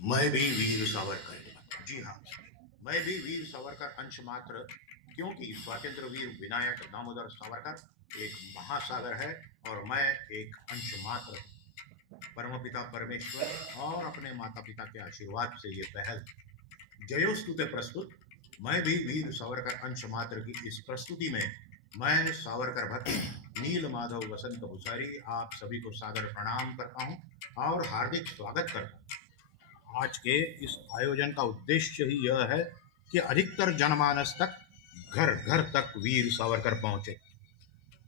मैं भी वीर सावरकर। जी हाँ, मैं भी वीर सावरकर अंश मात्र, क्योंकि स्वतंत्र वीर विनायक दामोदर सावरकर एक महासागर है और मैं एक अंश मात्र। परमपिता परमेश्वर और अपने माता पिता के आशीर्वाद से ये पहल जयोस्तुते प्रस्तुत मैं भी वीर सावरकर अंश मात्र की इस प्रस्तुति में मैं सावरकर भक्त नील माधव वसंत भुसारी आप सभी को सादर प्रणाम करता हूं और हार्दिक स्वागत करता हूं। आज के इस आयोजन का उद्देश्य ही यह है कि अधिकतर जनमानस तक, घर घर तक वीर सावरकर पहुंचे,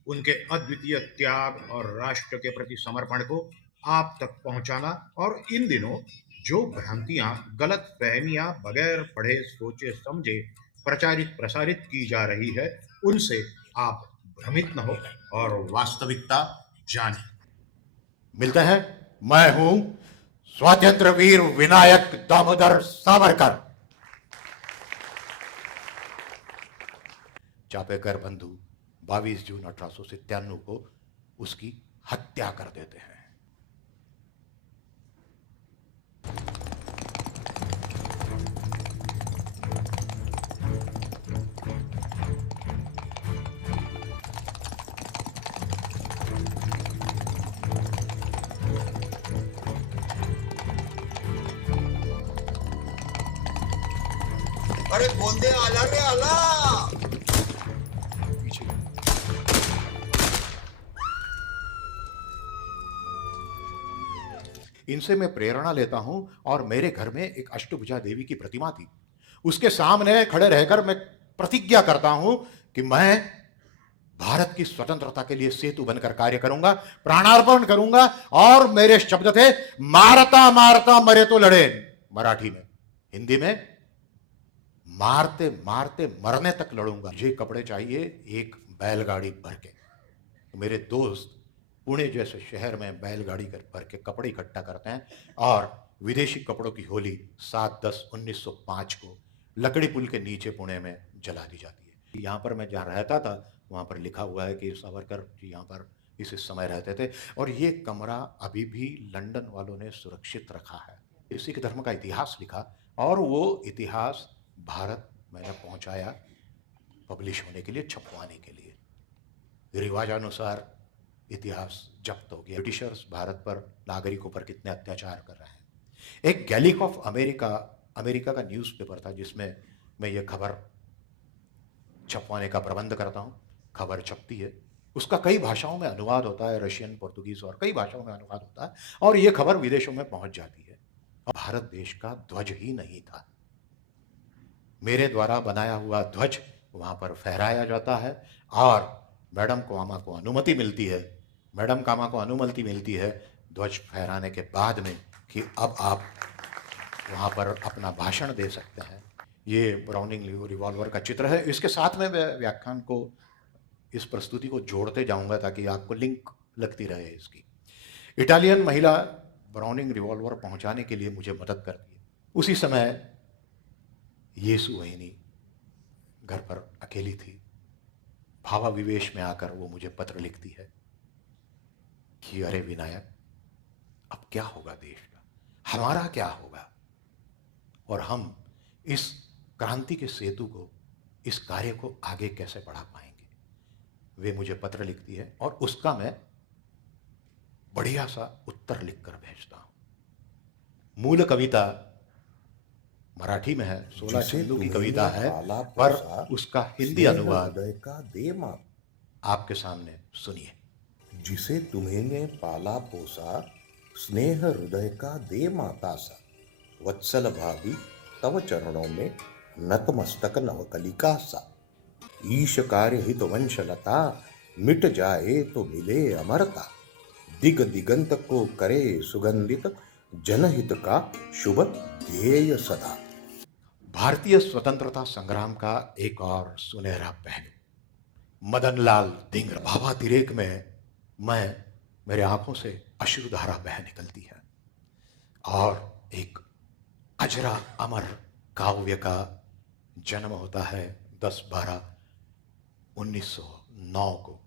उनके अद्वितीय त्याग और राष्ट्र के प्रति समर्पण को आप तक पहुंचाना, और इन दिनों जो भ्रांतियां, गलत फहमियां बगैर पढ़े सोचे समझे प्रचारित प्रसारित की जा रही है, उनसे आप भ्रमित न हो और वास्तविकता जाने। मिलते हैं। मैं हूं स्वातंत्र वीर विनायक दामोदर सावरकर। चापेकर बंधु 22 जून 1897 को उसकी हत्या कर देते हैं। अरे गोंदे आला रे आला। इनसे मैं प्रेरणा लेता हूं और मेरे घर में एक अष्टभुजा देवी की प्रतिमा थी। उसके सामने खड़े रहकर मैं प्रतिज्ञा करता हूं कि मैं भारत की स्वतंत्रता के लिए सेतु बनकर कार्य करूंगा, प्राणार्पण करूंगा, और मेरे शब्द थे मारता मारता मरे तो लड़े, मराठी में। हिंदी में मारते मारते मरने तक लड़ूंगा। मुझे कपड़े चाहिए एक बैलगाड़ी भर के। मेरे दोस्त पुणे जैसे शहर में बैलगाड़ी भर के कपड़े इकट्ठा करते हैं और विदेशी कपड़ों की होली 7/10/1905 को लकड़ी पुल के नीचे पुणे में जला दी जाती है। यहाँ पर मैं जहाँ रहता था वहाँ पर लिखा हुआ है कि सावरकर जी यहाँ पर इस समय रहते थे, और ये कमरा अभी भी लंदन वालों ने सुरक्षित रखा है। सिख धर्म का इतिहास लिखा और वो इतिहास भारत मैंने पहुँचाया पब्लिश होने के लिए, छपवाने के लिए। रिवाजानुसार इतिहास जब्त हो गया। ब्रिटिशर्स भारत पर, नागरिकों पर कितने अत्याचार कर रहे हैं। एक गैलिक ऑफ अमेरिका का न्यूज़पेपर था जिसमें मैं ये खबर छपवाने का प्रबंध करता हूँ। खबर छपती है, उसका कई भाषाओं में अनुवाद होता है, रशियन, पुर्तगीज और कई भाषाओं में अनुवाद होता है, और ये खबर विदेशों में पहुंच जाती है। और भारत देश का ध्वज ही नहीं था। मेरे द्वारा बनाया हुआ ध्वज वहाँ पर फहराया जाता है और मैडम कामा को अनुमति मिलती है ध्वज फहराने के बाद में कि अब आप वहाँ पर अपना भाषण दे सकते हैं। ये ब्राउनिंग रिवॉल्वर का चित्र है। इसके साथ में मैं व्याख्यान को, इस प्रस्तुति को जोड़ते जाऊंगा ताकि आपको लिंक लगती रहे इसकी। इटालियन महिला ब्राउनिंग रिवॉल्वर पहुँचाने के लिए मुझे मदद करती है। उसी समय येसु वहिनी घर पर अकेली थी। भावाविवेश में आकर वो मुझे पत्र लिखती है कि अरे विनायक, अब क्या होगा देश का, हमारा क्या होगा, और हम इस क्रांति के सेतु को, इस कार्य को आगे कैसे बढ़ा पाएंगे। वे मुझे पत्र लिखती है और उसका मैं बढ़िया सा उत्तर लिखकर भेजता हूं। मूल कविता मराठी में है, 16 छंदों की कविता है, पर उसका हिंदी अनुवाद आपके सामने सुनिए। जिसे तुम्हें ने पाला पोसा, स्नेह हृदय का दे माता सा, वत्सल भाभी तव चरणों में नतमस्तक नवकलिका सा, ईश कार्य हित वंशलता, मिट जाए तो मिले अमरता, दिग दिगंत को करे सुगंधित, जनहित का शुभ ध्येय सदा। भारतीय स्वतंत्रता संग्राम का एक और सुनहरा पहलू, मदनलाल धिंग्रा। भावातिरेक में मेरे आंखों से अश्रुधारा बह निकलती है और एक अजरा अमर काव्य का जन्म होता है 10/12/1909 को।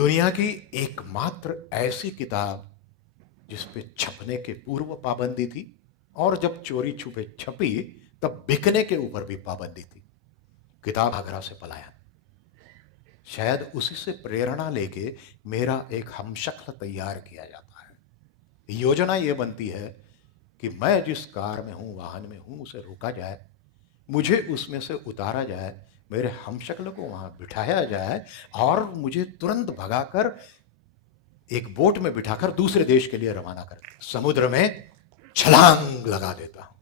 दुनिया की एकमात्र ऐसी किताब जिस पे छपने के पूर्व पाबंदी थी और जब चोरी छुपे छपी तब बिकने के ऊपर भी पाबंदी थी, किताब आगरा से पलायन। शायद उसी से प्रेरणा लेके मेरा एक हमशक्ल तैयार किया जाता है। योजना यह बनती है कि मैं जिस कार में हूं, वाहन में हूं, उसे रोका जाए, मुझे उसमें से उतारा जाए, मेरे हमशक्ल को वहां बिठाया जाए और मुझे तुरंत भगाकर एक बोट में बिठाकर दूसरे देश के लिए रवाना कर, समुद्र में छलांग लगा देता हूं।